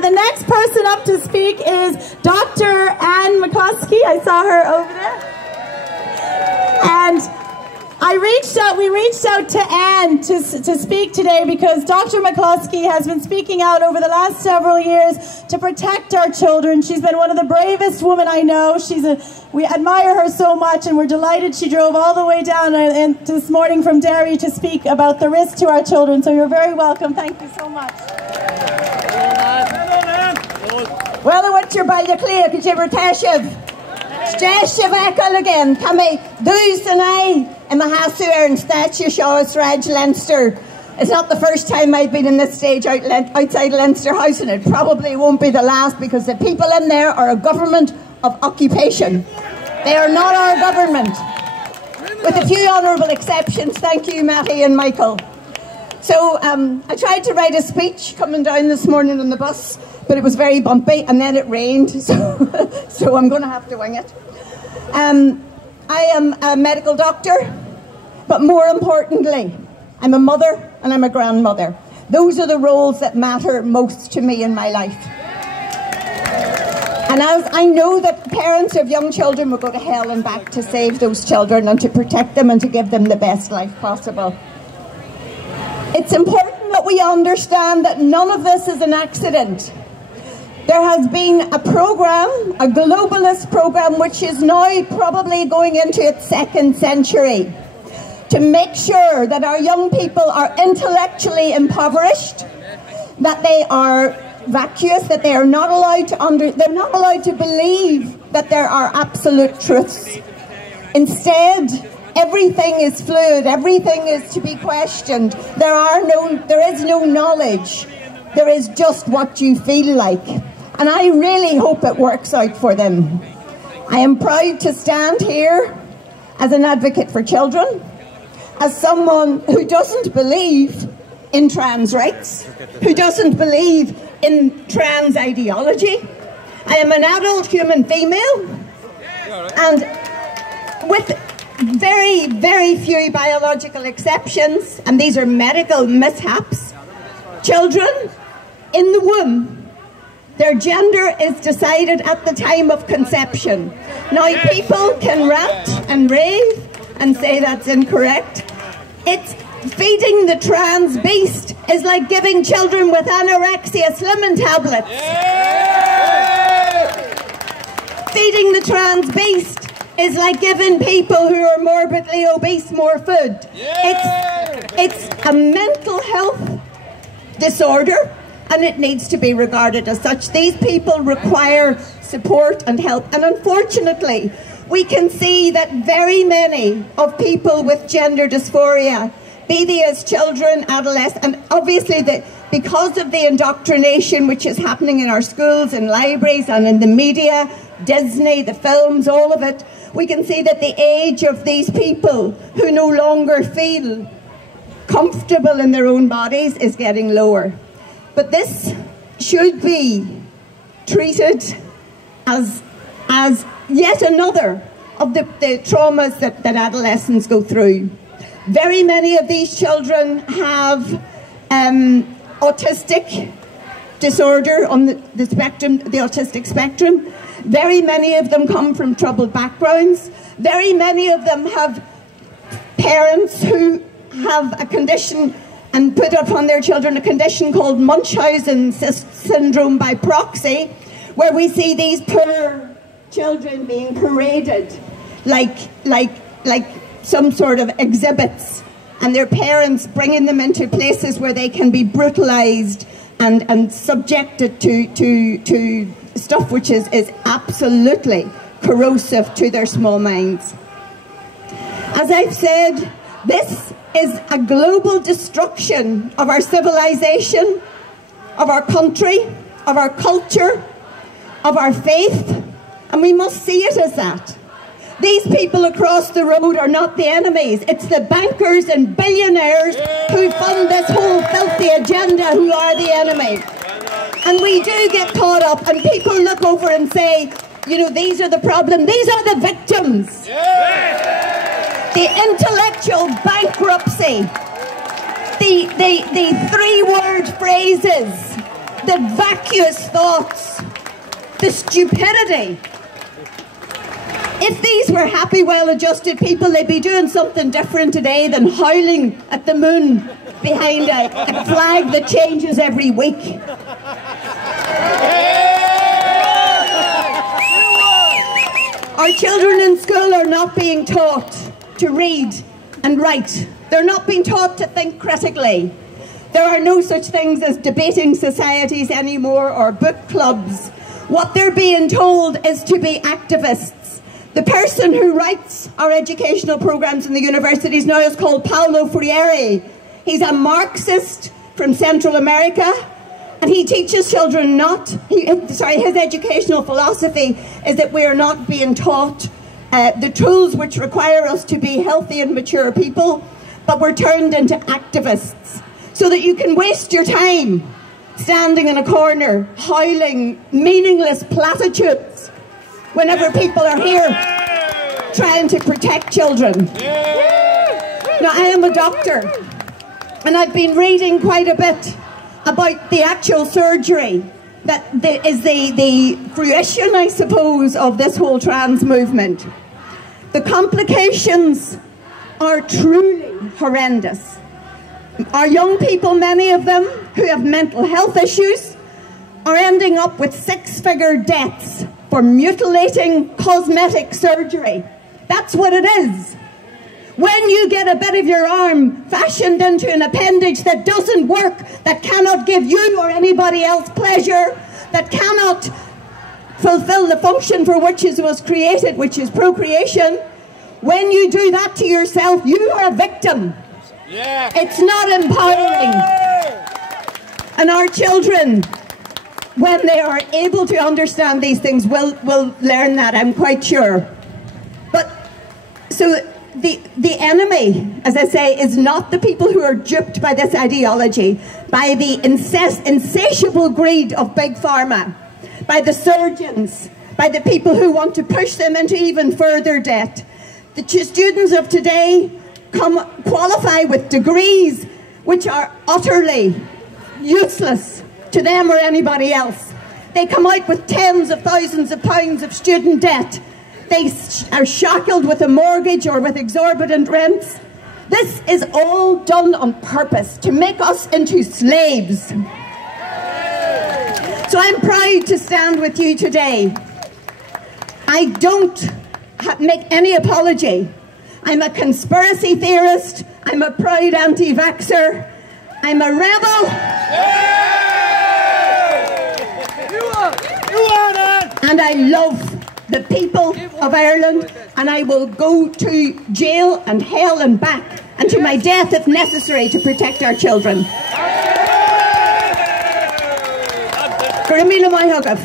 The next person up to speak is Dr. Anne McCloskey. I saw her over there. And we reached out to Anne to speak today because Dr. McCloskey has been speaking out over the last several years to protect our children. She's been one of the bravest women I know. We admire her so much, and we're delighted she drove all the way down this morning from Derry to speak about the risk to our children. So you're very welcome. Thank you so much. Well, I want your baile clear, because you're again. Come here, those and I am a half and statue shows Reg Leinster. It's not the first time I've been in this stage outside Leinster House, and it probably won't be the last, because the people in there are a government of occupation. They are not our government, with a few honourable exceptions. Thank you, Matty and Michael. So I tried to write a speech coming down this morning on the bus, but it was very bumpy, and then it rained, so I'm going to have to wing it. I am a medical doctor, but more importantly, I'm a mother and I'm a grandmother. Those are the roles that matter most to me in my life. And as I know that parents of young children will go to hell and back to save those children and to protect them and to give them the best life possible. It's important that we understand that none of this is an accident. There has been a program, a globalist program, which is now probably going into its second century, to make sure that our young people are intellectually impoverished, that they are vacuous, that they are not allowed they're not allowed to believe that there are absolute truths. Instead, everything is fluid, everything is to be questioned. There is no knowledge. There is just what you feel like. And I really hope it works out for them. I am proud to stand here as an advocate for children, as someone who doesn't believe in trans rights, who doesn't believe in trans ideology. I am an adult human female, and with very, very few biological exceptions, and these are medical mishaps, children in the womb, their gender is decided at the time of conception. Now, people can rant and rave and say that's incorrect. It's feeding the trans beast is like giving children with anorexia slimming tablets. Feeding the trans beast is like giving people who are morbidly obese more food. It's a mental health disorder, and it needs to be regarded as such. These people require support and help. And unfortunately, we can see that very many of people with gender dysphoria, be they as children, adolescents, and obviously because of the indoctrination which is happening in our schools and libraries and in the media, Disney, the films, all of it, we can see that the age of these people who no longer feel comfortable in their own bodies is getting lower. But this should be treated as yet another of the traumas that adolescents go through. Very many of these children have autistic disorder on the spectrum, the autistic spectrum. Very many of them come from troubled backgrounds. Very many of them have parents who have a condition and put upon their children a condition called Munchausen syndrome by proxy, where we see these poor children being paraded like some sort of exhibits, and their parents bringing them into places where they can be brutalized and subjected to stuff which is absolutely corrosive to their small minds. As I've said, this is a global destruction of our civilization, of our country, of our culture, of our faith, and we must see it as that. These people across the road are not the enemies. It's the bankers and billionaires who fund this whole filthy agenda who are the enemy. And we do get caught up, and people look over and say, you know, these are the problem, these are the victims. The intellectual bankruptcy, the three-word phrases, the vacuous thoughts, the stupidity. If these were happy, well-adjusted people, they'd be doing something different today than howling at the moon behind a flag that changes every week. Our children in school are not being taught to read and write. They're not being taught to think critically. There are no such things as debating societies anymore or book clubs. What they're being told is to be activists. The person who writes our educational programs in the universities now is called Paulo Freire. He's a Marxist from Central America, and he teaches children his educational philosophy is that we are not being taught the tools which require us to be healthy and mature people, but we're turned into activists, so that you can waste your time standing in a corner howling meaningless platitudes whenever people are here trying to protect children. Now, I am a doctor, and I've been reading quite a bit about the actual surgery that is the fruition, I suppose, of this whole trans movement. The complications are truly horrendous. Our young people, many of them who have mental health issues, are ending up with six-figure deaths for mutilating cosmetic surgery. That's what it is. When you get a bit of your arm fashioned into an appendage that doesn't work, that cannot give you or anybody else pleasure, that cannot fulfill the function for which it was created, which is procreation, when you do that to yourself, you are a victim. Yeah. It's not empowering. Yeah. And our children, when they are able to understand these things, will learn that, I'm quite sure. But, so the enemy, as I say, is not the people who are duped by this ideology, by the insatiable greed of Big Pharma, by the surgeons, by the people who want to push them into even further debt. The students of today qualify with degrees which are utterly useless to them or anybody else. They come out with tens of thousands of pounds of student debt. They are shackled with a mortgage or with exorbitant rents. This is all done on purpose to make us into slaves. So I'm proud to stand with you today. I don't make any apology. I'm a conspiracy theorist. I'm a proud anti-vaxxer. I'm a rebel. And I love the people of Ireland, and I will go to jail and hell and back, and to my death if necessary, to protect our children. Go raibh míle maith agam.